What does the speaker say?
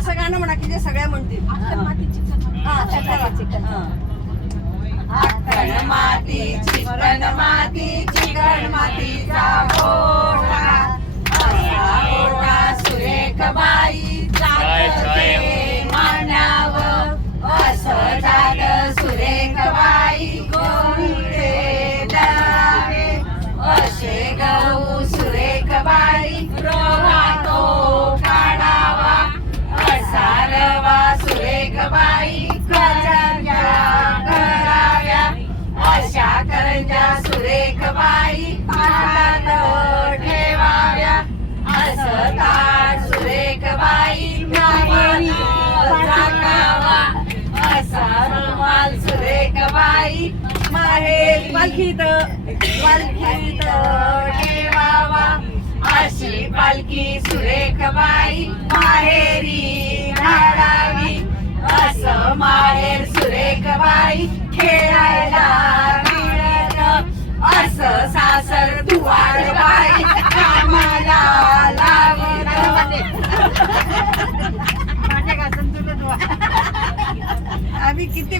असं गाणं म्हणा की जे सगळ्या म्हणतील. अक्कल माती चिकन माती चिकन मातीचा पोळा असा पोळा सुरेख बाई चालते मानावं असं झालं सुरेख बाई गोंडे दळावे असे गहू सुरेख बाई रोगातो काढावा असा रवा सुरेख बाई करंजा कराव्या अशा करंजा सुरेख बाई ताटात ठेवाव्या असं ताट सुरेख बाई झाकावा असा रुमाल सुरेख बाई माहेरी पालखीत ठेवावा अशी पालखी सुरेख बाई माहेरी धाडावी असं माहेर सुरेख बाई खेळायला मिळत असं सासर दुवाड बाई कामाला लावत आम्ही किती